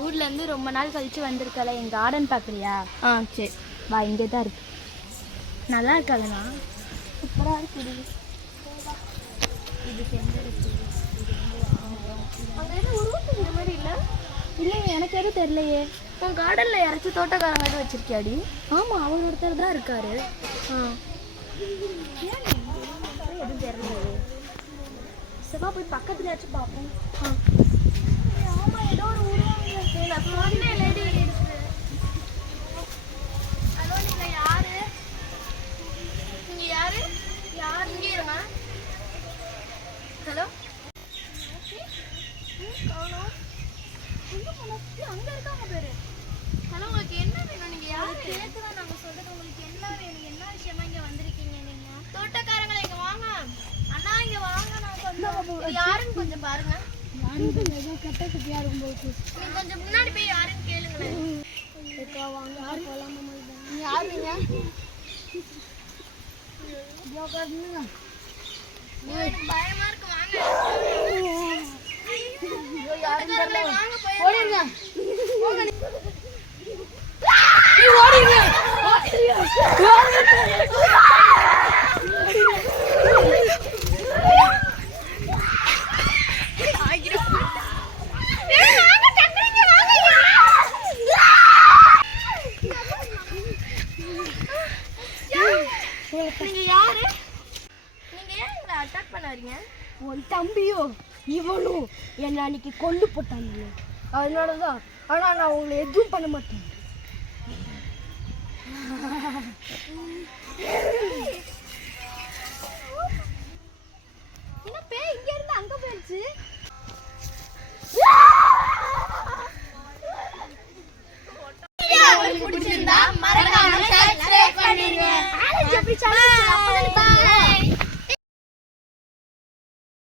ஊர்லேருந்து ரொம்ப நாள் கழிச்சு வந்திருக்கல என் கார்டன் பார்க்குறியா? சரி வா, இங்கே தான் இருக்கு. நல்லா இருக்காதுண்ணா? சூப்பராக இருக்குது. இது செஞ்சிருக்கு. அங்கே எதுவும் உருவத்து இந்த மாதிரி இல்லை? இல்லைங்க, எனக்கு எதுவும் தெரியலையே. உன் கார்டனில் யாராச்சும் தோட்டக்காரங்க வச்சிருக்கியாடி? ஆமாம், அவர் ஒருத்தர் தான் இருக்காரு. எதுவும் தெரியலையே. செவ்வா போய் பக்கத்துலயாச்சும் பார்ப்போம். ஆமாம், ஏதோ ஒரு உருவாங்க. நான் சொன்னேன் லேடி இருக்கு. ஹலோ, நீங்கள் யாரு? நீங்கள் யாரு? யார் இங்கே இருங்க. ஹலோ, காணோம். எங்கே போனோம்? அங்கே இருக்காங்க பேர். ஹலோ, உங்களுக்கு என்ன வேணும்? நீங்கள் யார்? கேட்டு தான் நாங்கள் சொல்கிறது. உங்களுக்கு என்ன வேணும்? என்ன விஷயமா இங்கே வந்திருக்கீங்க நீங்கள்? தோட்டக்காரங்களை இங்கே வாங்க. அண்ணா இங்கே வாங்க. நான் கொஞ்சம் யாருன்னு கொஞ்சம் பாருங்க. கெட்ட குட்டியாக இருக்கும்போது நீங்கள் கொஞ்சம் முன்னாடி போய் யாருன்னு கேளுங்களேன். யாருங்க? எனக்கு பயமா இருக்கு. வாங்க. வாங்க போய் ஓடிடுங்க. நீங்க யாரு? நீங்க ஏன் இவங்களை அட்டாக் பண்ண வரீங்க? உன் தம்பியோ இவனும் என்னை அன்னைக்கு கொண்டு போட்டாங்க, அதனாலதான். ஆனா நான் உங்களை எதுவும் பண்ண மாட்டேன். என்ன பேய் இங்க இருந்து அங்க போயிடுச்சு? பிடிச்சிருந்தா மறக்காம